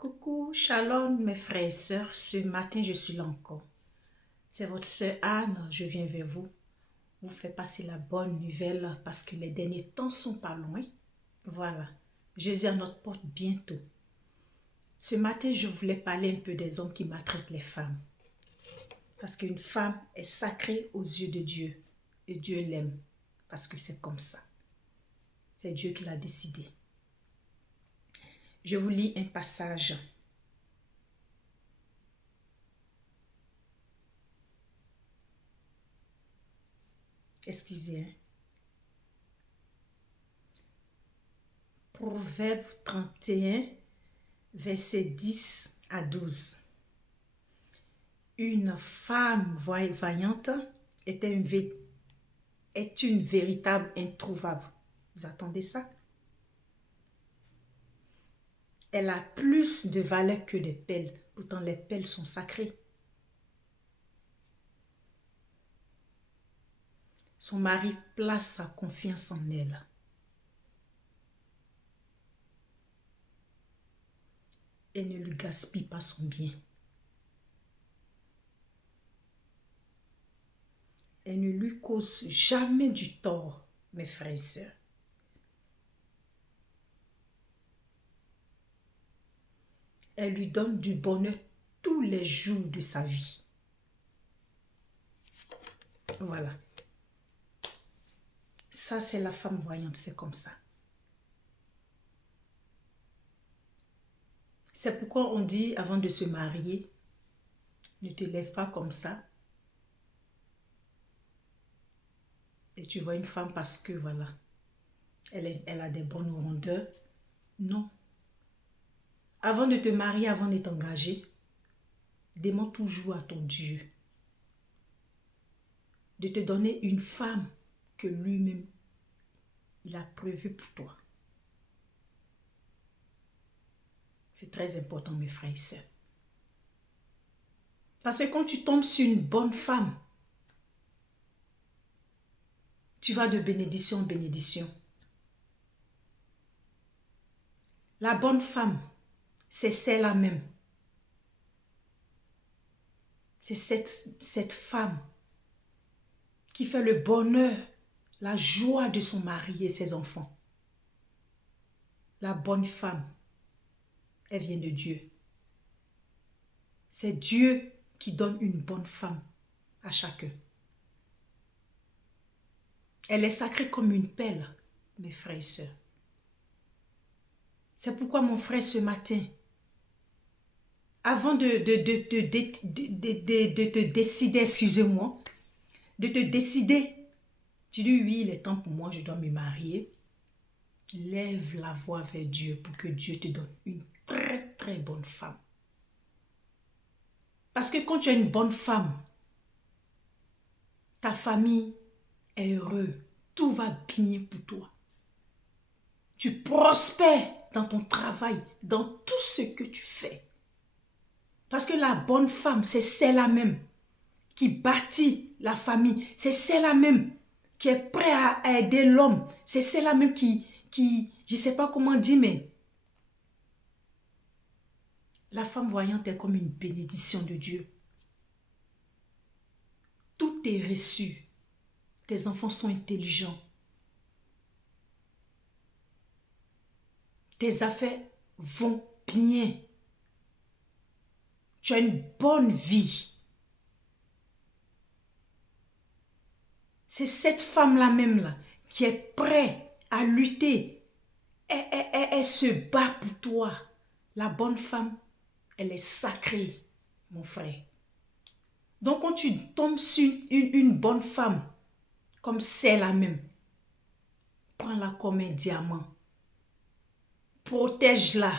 Coucou, shalom mes frères et sœurs, ce matin je suis là encore. C'est votre sœur Anne, je viens vers vous. Vous faites passer la bonne nouvelle parce que les derniers temps sont pas loin. Voilà, Jésus à notre porte bientôt. Ce matin je voulais parler un peu des hommes qui maltraitent les femmes. Parce qu'une femme est sacrée aux yeux de Dieu et Dieu l'aime parce que c'est comme ça. C'est Dieu qui l'a décidé. Je vous lis un passage. Excusez. Proverbe 31, versets 10 à 12. Une femme vaillante est une véritable introuvable. Vous attendez ça? Elle a plus de valeur que les perles. Pourtant, les perles sont sacrées. Son mari place sa confiance en elle. Elle ne lui gaspille pas son bien. Elle ne lui cause jamais du tort, mes frères et sœurs. Elle lui donne du bonheur tous les jours de sa vie. Voilà. Ça, c'est la femme voyante, c'est comme ça. C'est pourquoi on dit, avant de se marier, ne te lève pas comme ça. Et tu vois une femme parce que, voilà, elle a des bonnes rondeurs. Non. Avant de te marier, avant de t'engager, demande toujours à ton Dieu de te donner une femme que lui-même, il a prévue pour toi. C'est très important, mes frères et sœurs. Parce que quand tu tombes sur une bonne femme, tu vas de bénédiction en bénédiction. La bonne femme, c'est celle-là même. C'est cette femme qui fait le bonheur, la joie de son mari et ses enfants. La bonne femme, elle vient de Dieu. C'est Dieu qui donne une bonne femme à chacun. Elle est sacrée comme une perle, mes frères et sœurs. C'est pourquoi mon frère ce matin, avant de te décider, excusez-moi, de te décider, tu dis oui, il est temps pour moi, je dois me marier. Lève la voix vers Dieu pour que Dieu te donne une très très bonne femme. Parce que quand tu as une bonne femme, ta famille est heureuse, tout va bien pour toi. Tu prospères dans ton travail, dans tout ce que tu fais. Parce que la bonne femme, c'est celle-là même qui bâtit la famille. C'est celle-là même qui est prête à aider l'homme. C'est celle-là même qui, je ne sais pas comment dire, mais la femme voyante est comme une bénédiction de Dieu. Tout est reçu. Tes enfants sont intelligents. Tes affaires vont bien. Tu as une bonne vie. C'est cette femme-là même là qui est prête à lutter. Elle se bat pour toi. La bonne femme, elle est sacrée, mon frère. Donc quand tu tombes sur une bonne femme, comme celle-là même, prends-la comme un diamant. Protège-la.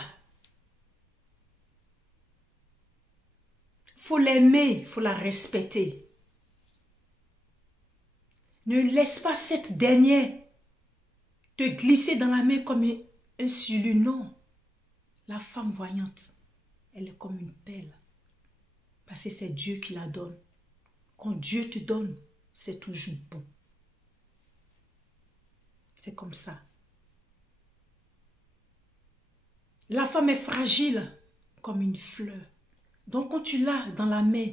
Faut l'aimer, faut la respecter. Ne laisse pas cette dernière te glisser dans la main comme un sulus. Non. La femme voyante, elle est comme une perle. Parce que c'est Dieu qui la donne. Quand Dieu te donne, c'est toujours bon. C'est comme ça. La femme est fragile comme une fleur. Donc quand tu l'as dans la main,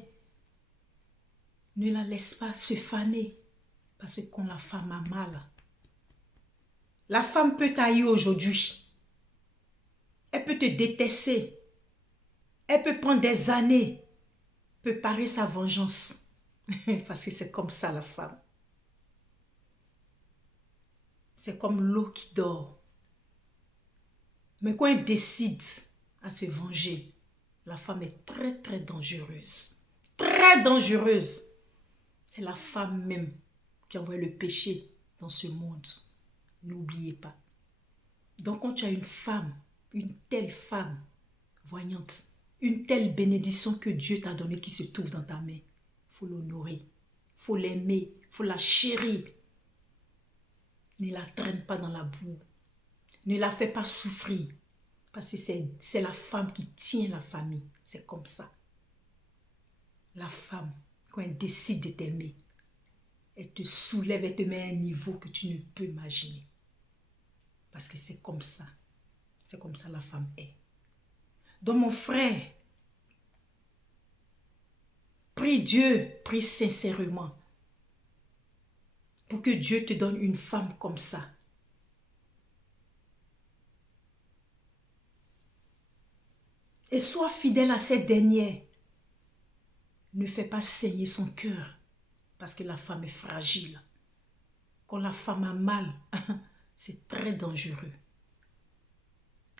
ne la laisse pas se faner. Parce que quand la femme a mal, la femme peut t'haïr aujourd'hui. Elle peut te détester. Elle peut prendre des années, préparer sa vengeance. Parce que c'est comme ça la femme. C'est comme l'eau qui dort. Mais quand elle décide à se venger, la femme est très très dangereuse. Très dangereuse. C'est la femme même qui envoie le péché dans ce monde. N'oubliez pas. Donc quand tu as une femme, une telle femme voyante, une telle bénédiction que Dieu t'a donnée qui se trouve dans ta main, il faut l'honorer, il faut l'aimer, il faut la chérir. Ne la traîne pas dans la boue. Ne la fais pas souffrir. Parce que c'est la femme qui tient la famille. C'est comme ça. La femme, quand elle décide de t'aimer, elle te soulève, elle te met à un niveau que tu ne peux imaginer. Parce que c'est comme ça. C'est comme ça la femme est. Donc mon frère, prie Dieu, prie sincèrement pour que Dieu te donne une femme comme ça. Et sois fidèle à cette dernière. Ne fais pas saigner son cœur parce que la femme est fragile. Quand la femme a mal, c'est très dangereux.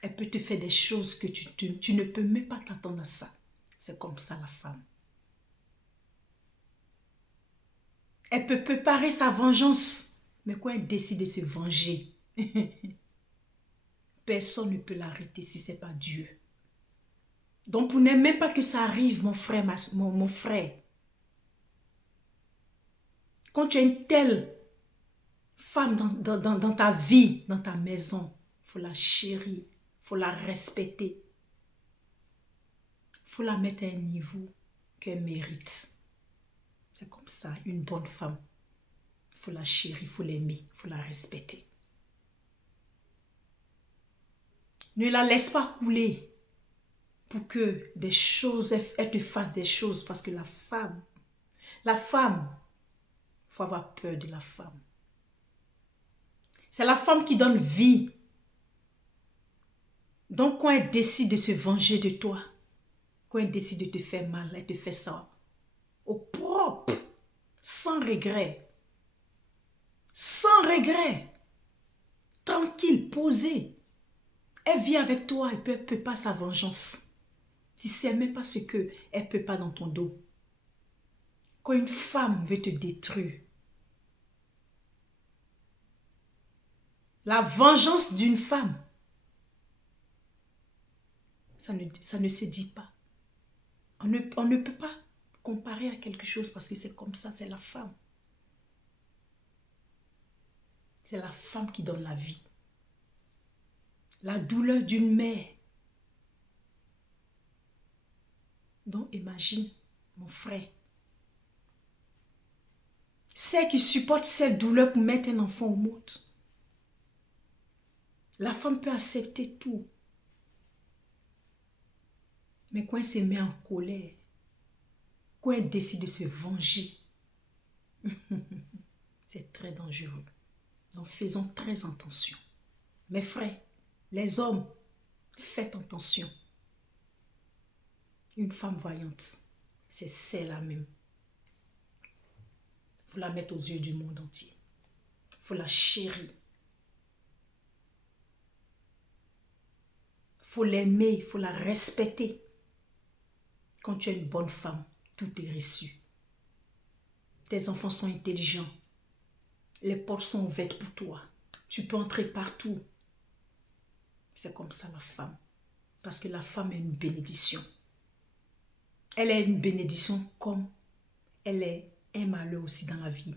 Elle peut te faire des choses que tu ne peux même pas t'attendre à ça. C'est comme ça la femme. Elle peut préparer sa vengeance, mais quand elle décide de se venger, personne ne peut l'arrêter si ce n'est pas Dieu. Donc pour ne même pas que ça arrive, mon frère, mon frère, quand tu as une telle femme dans ta vie, dans ta maison, il faut la chérir, il faut la respecter. Il faut la mettre à un niveau qu'elle mérite. C'est comme ça, une bonne femme. Il faut la chérir, il faut l'aimer, il faut la respecter. Ne la laisse pas couler pour que des choses, elle te fasse des choses. Parce que la femme, il faut avoir peur de la femme. C'est la femme qui donne vie. Donc quand elle décide de se venger de toi, quand elle décide de te faire mal, elle te fait ça au propre, sans regret. Sans regret. Tranquille, posée. Elle vit avec toi, elle ne peut pas sa vengeance. Tu ne sais même pas ce qu'elle ne peut pas dans ton dos. Quand une femme veut te détruire, la vengeance d'une femme, ça ne se dit pas. On ne peut pas comparer à quelque chose parce que c'est comme ça, c'est la femme. C'est la femme qui donne la vie. La douleur d'une mère. Donc imagine, mon frère, celle qui supporte cette douleur pour mettre un enfant au monde. La femme peut accepter tout. Mais quand elle se met en colère, quand elle décide de se venger, c'est très dangereux. Donc faisons très attention. Mes frères, les hommes, faites attention. Une femme voyante, c'est celle-là même. Il faut la mettre aux yeux du monde entier. Il faut la chérir. Il faut l'aimer, il faut la respecter. Quand tu es une bonne femme, tout est reçu. Tes enfants sont intelligents. Les portes sont ouvertes pour toi. Tu peux entrer partout. C'est comme ça la femme. Parce que la femme est une bénédiction. Elle est une bénédiction comme elle est un malheur aussi dans la vie.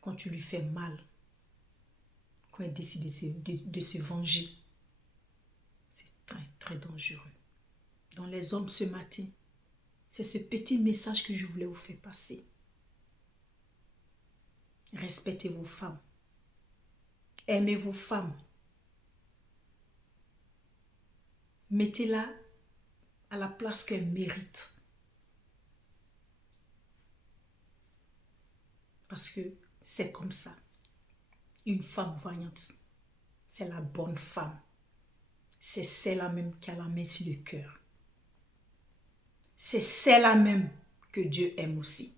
Quand tu lui fais mal, quand elle décide de se venger, c'est très très dangereux. Dans les hommes ce matin, c'est ce petit message que je voulais vous faire passer. Respectez vos femmes. Aimez vos femmes. Mettez-la à la place qu'elle mérite. Parce que c'est comme ça. Une femme voyante, c'est la bonne femme. C'est celle-là même qui a la main sur le cœur. C'est celle-là même que Dieu aime aussi.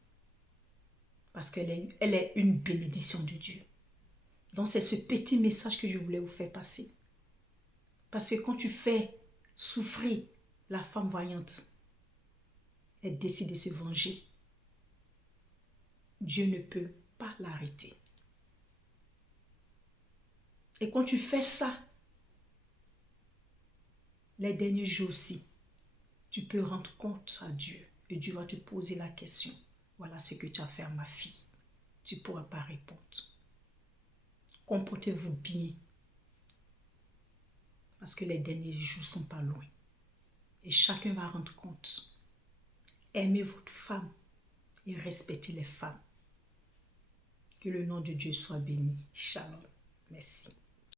Parce qu'elle est une bénédiction de Dieu. Donc c'est ce petit message que je voulais vous faire passer. Parce que quand tu fais souffrir la femme voyante, elle décide de se venger. Dieu ne peut pas l'arrêter. Et quand tu fais ça, les derniers jours aussi, tu peux rendre compte à Dieu. Et Dieu va te poser la question. Voilà ce que tu as fait à ma fille. Tu ne pourras pas répondre. Comportez-vous bien. Parce que les derniers jours ne sont pas loin. Et chacun va rendre compte. Aimez votre femme et respectez les femmes. Que le nom de Dieu soit béni. Shalom. Merci.